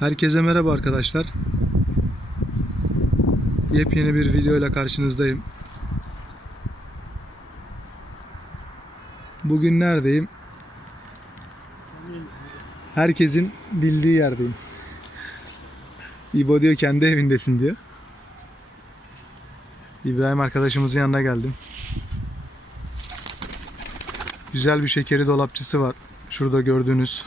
Herkese merhaba arkadaşlar. Yepyeni bir video ile karşınızdayım. Bugün neredeyim? Herkesin bildiği yerdeyim. İbo diyor kendi evindesin diyor. İbrahim arkadaşımızın yanına geldim. Güzel bir şekeri dolapçısı var. Şurada gördüğünüz.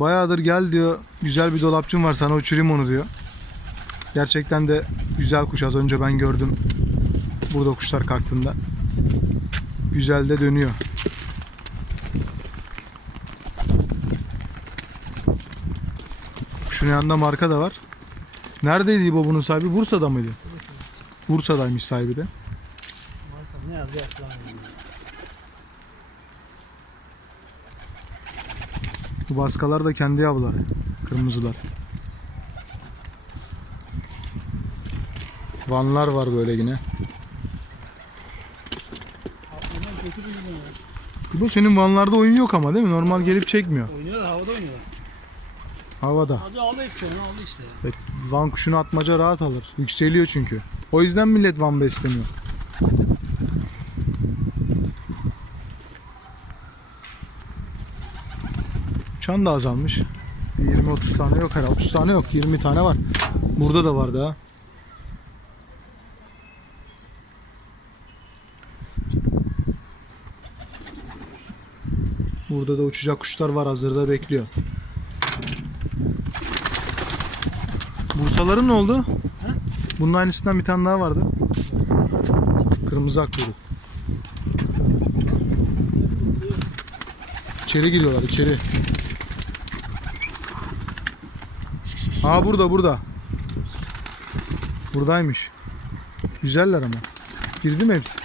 Bayağıdır gel diyor. Güzel bir dolapçım var sana uçurayım onu diyor. Gerçekten de güzel kuş az önce ben gördüm. Burada kuşlar kalktığında. Güzel de dönüyor. Şunun yanında marka da var. Neredeydi İbo bunun sahibi? Bursa'da mıydı? Bursa'daymış sahibi de. Ne yazıyor Bu baskalar da kendi yavruları. Kırmızılar. Vanlar var böyle yine. Bu senin vanlarda oyun yok ama değil mi? Normal gelip çekmiyor. Oynuyorlar havada oynuyorlar. Havada. Sadece aldı ekranı aldı işte. Evet, Van kuşunu atmaca rahat alır. Yükseliyor çünkü. O yüzden millet Van beslemiyor. Uçan da azalmış. 20-30 tane yok herhalde. 30 tane yok. 20 tane var. Burada da var daha. Burada da uçacak kuşlar var hazırda bekliyor. Bursaların ne oldu? Bunun aynısından bir tane daha vardı. Kırmızı akkuyruk. İçeri giriyorlar içeri. Aa burada burada. Buradaymış. Güzeller ama. Girdi mi hepsi?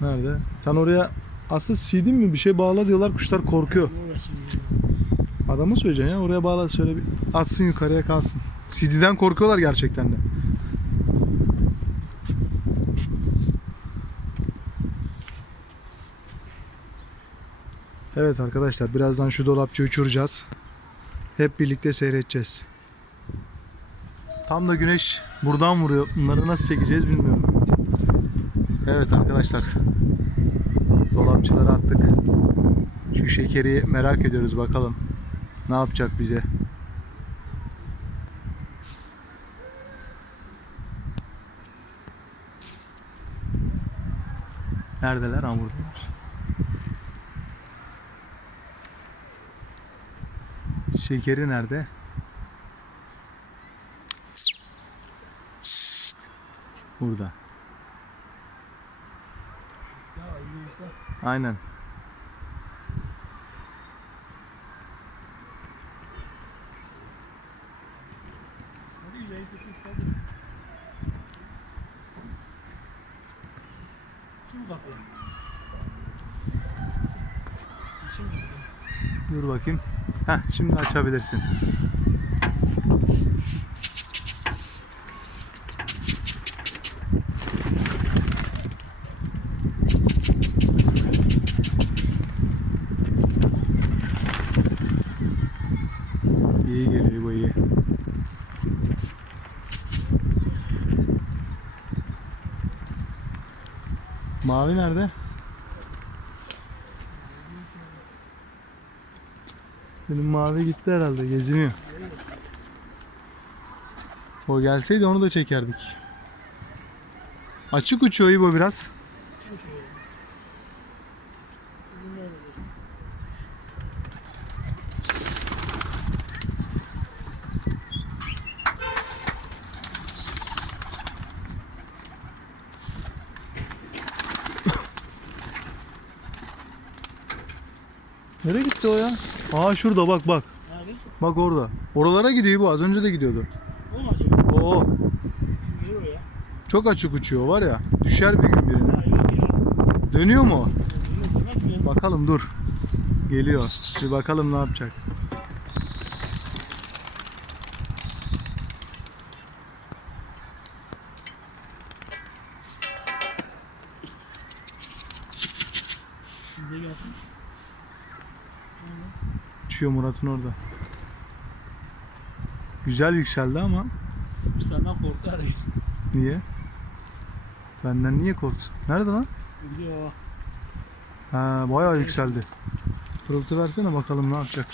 Nerede? Sen oraya aslında CD mi bir şey bağla diyorlar kuşlar korkuyor. Adama söyleyeceksin ya oraya bağla şöyle bir atsın yukarıya kalsın. CD'den korkuyorlar gerçekten de. Evet arkadaşlar birazdan şu dolapçı uçuracağız. Hep birlikte seyredeceğiz. Tam da güneş buradan vuruyor. Bunları nasıl çekeceğiz bilmiyorum. Evet arkadaşlar. Dolapçıları attık. Şu şekeri merak ediyoruz bakalım. Ne yapacak bize? Neredeler? Ha buradalar. Şekeri nerede? Burada. Ya oynuyorsa. Aynen. Dur bakayım. Heh, şimdi açabilirsin. İyi geliyor bu iyi. Mavi nerede? Benim mavi gitti herhalde geziniyor. O gelseydi onu da çekerdik. Açık uçuyor İbo biraz. Nereye gitti o ya? Aa şurada bak bak. Nerede? Bak orada. Oralara gidiyor bu. Az önce de gidiyordu. O mu acaba? Oo. Geliyor ya. Çok açık uçuyor var ya. Düşer bir gün birine. Dönüyor mu? Bakalım dur. Geliyor. Bir bakalım ne yapacak. Size gelsin. Uçuyor Murat'ın orada. Güzel yükseldi ama senden korktu arayın. niye? Benden niye korktun? Nerede lan? Gidiyor. Ha bayağı yükseldi. Pırıltı versene bakalım ne yapacak.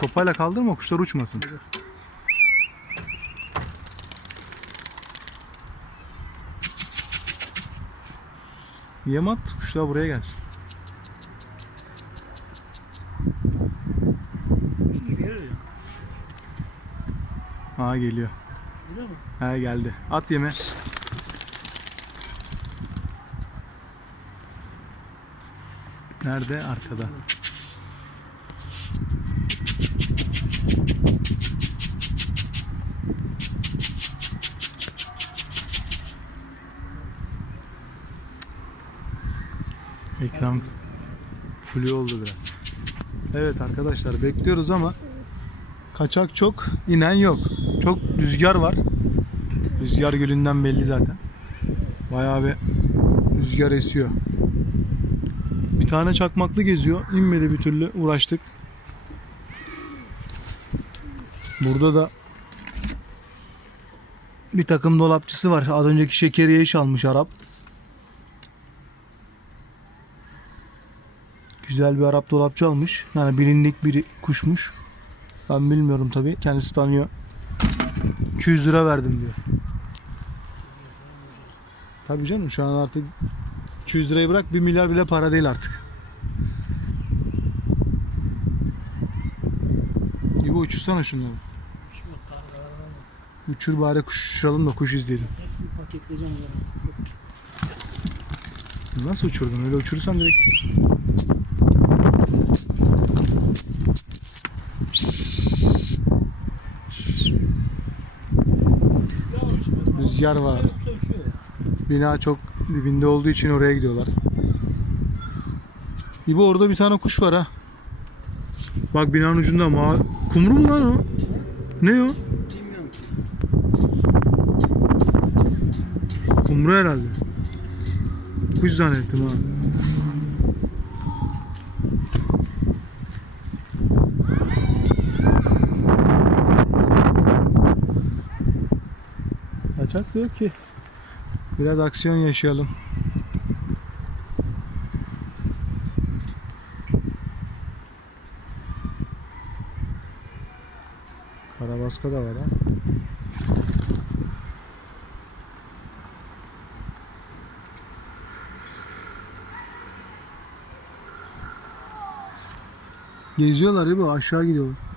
Sopayla kaldırma kuşlar uçmasın. Yem at kuşlar buraya gelsin. Şimdi gelir ya. Ha geliyor. Öyle mi? Ha geldi. At yeme. Nerede? Arkada. Ekran flu oldu biraz. Evet arkadaşlar bekliyoruz ama kaçak çok, inen yok. Çok rüzgar var. Rüzgar gölünden belli zaten. Bayağı bir rüzgar esiyor. Bir tane çakmaklı geziyor. İnmedi bir türlü. Uğraştık. Burada da bir takım dolapçısı var. Az önceki şekeriye iş almış Arap. Güzel bir Arap dolapçı almış. Yani bilindik bir kuşmuş. Ben bilmiyorum tabi. Kendisi tanıyor. 200 lira verdim diyor. Tabii canım şu an artık 200 lirayı bırak 1 milyar bile para değil artık. İyi uçursana şunları. Uçur bari kuş uçuralım da kuş izleyelim. hepsini paketleyeceğim. Nasıl uçurdun? Öyle uçurursan direkt. Ya uçmuyor. Rüzgar var. Bina çok dibinde olduğu için oraya gidiyorlar. İbo orada bir tane kuş var ha. Bak binanın ucunda ama kumru mu lan o? Ne o? Kumru herhalde. Kuş zannettim ha. Kaçak yok ki. Biraz aksiyon yaşayalım. Karabaska da var ha. Geziyorlar ya bu aşağı gidiyorlar.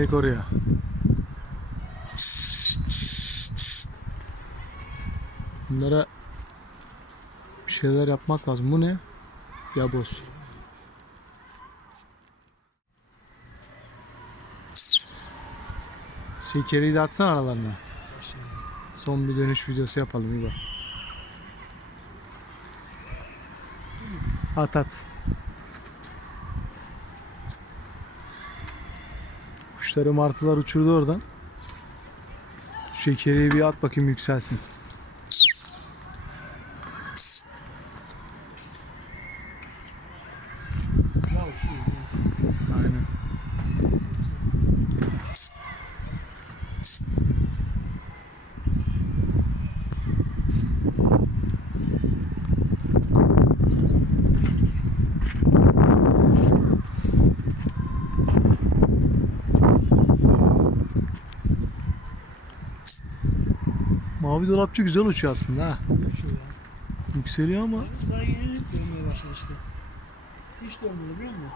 Direkt oraya. Bunlara bir şeyler yapmak lazım. Bu ne? Yaboz. Şekeri de atsana aralarına. Son bir dönüş videosu yapalım İbo. At at. Kuşları martılar uçurdu oradan. Şekeri bir at bakayım yükselsin uçuyor. Aynen. Mavi dolapçı güzel uçuyor aslında ha. Uçuyor ya. Yükseliyor ama Daha yeni dönmeye başladı işte. Hiç dönmüyor biliyor musun?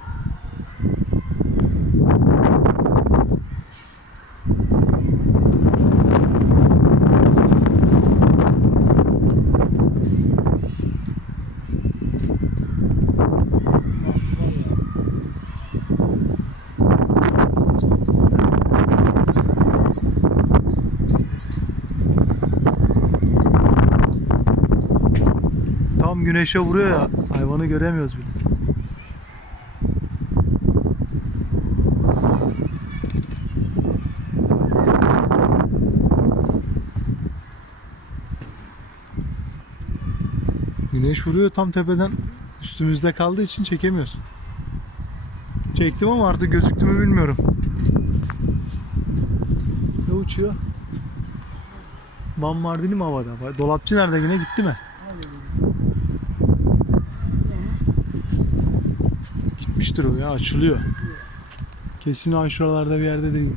Güneşe vuruyor ya hayvanı göremiyoruz bile. Güneş vuruyor tam tepeden üstümüzde kaldığı için çekemiyoruz. Çektim ama artık gözüktü mü bilmiyorum. Ne uçuyor? Van Mardini mi havada? Dolapçı nerede yine gitti mi? Gitmiştir o ya açılıyor. Kesin ay şuralarda bir yerde değil.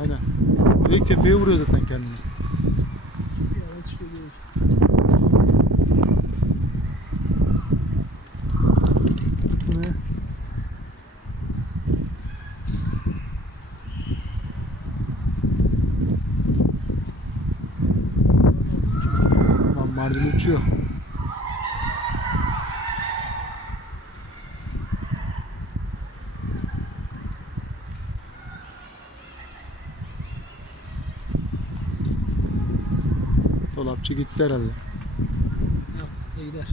Aynen. Direkt tepeye vuruyor zaten kendini. Evet şöyle. Bu ne? Lan Uçuyor. Dolapçı gitti herhalde. Yapmasa gider.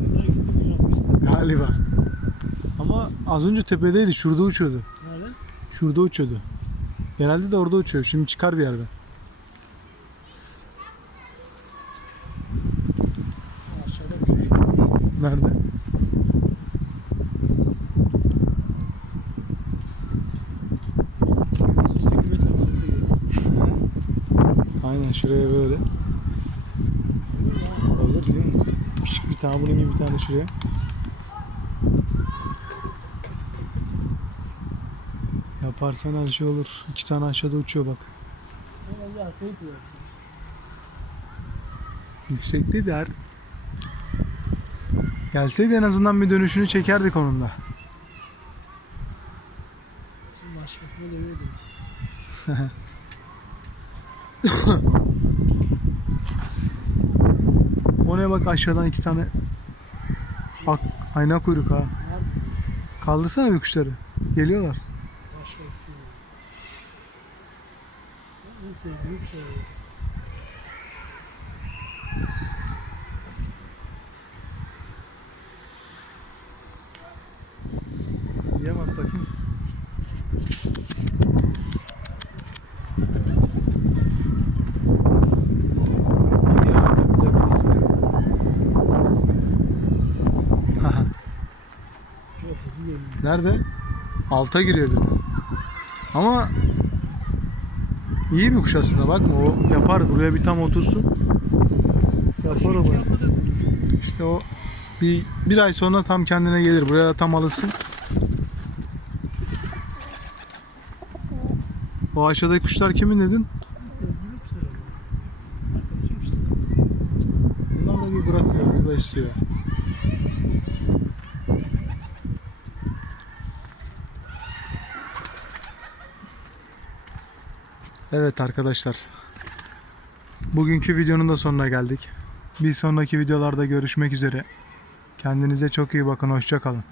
Mezara gitti mi yapmış? Galiba. Ama az önce tepedeydi. Şurada uçuyordu. Nerede? Şurada uçuyordu. Genelde de orada uçuyor. Şimdi çıkar bir yerden. Nerede? Aynen şuraya böyle. Olur musun? Küçük bir tane bunun gibi bir tane şuraya. Yaparsan her şey olur. İki tane aşağıda uçuyor bak. Yüksekte der. Gelseydi en azından bir dönüşünü çekerdik onun da. Şimdi başkasına dönüyordu. O ne bak aşağıdan iki tane Bak ayna kuyruk ha. Kaldırsana bir kuşları. Geliyorlar. Başka ikisi. En sevdiğim şey. Ye bak bakayım. Gidiyor ha, takılıyor kafasına. Haha, Çok hızlı dönüyor. Nerede? Alta giriyor bir de. Ama iyi bir kuş aslında bakma o yapar buraya bir tam otursun. Yapar o haftadır İşte o bir, bir ay sonra tam kendine gelir. Buraya tam alışsın. O aşağıdaki kuşlar kimin dedin? Bunlar da bir bırakıyor, bir besliyor. Evet arkadaşlar. Bugünkü videonun da sonuna geldik. Bir sonraki videolarda görüşmek üzere. Kendinize çok iyi bakın. Hoşça kalın.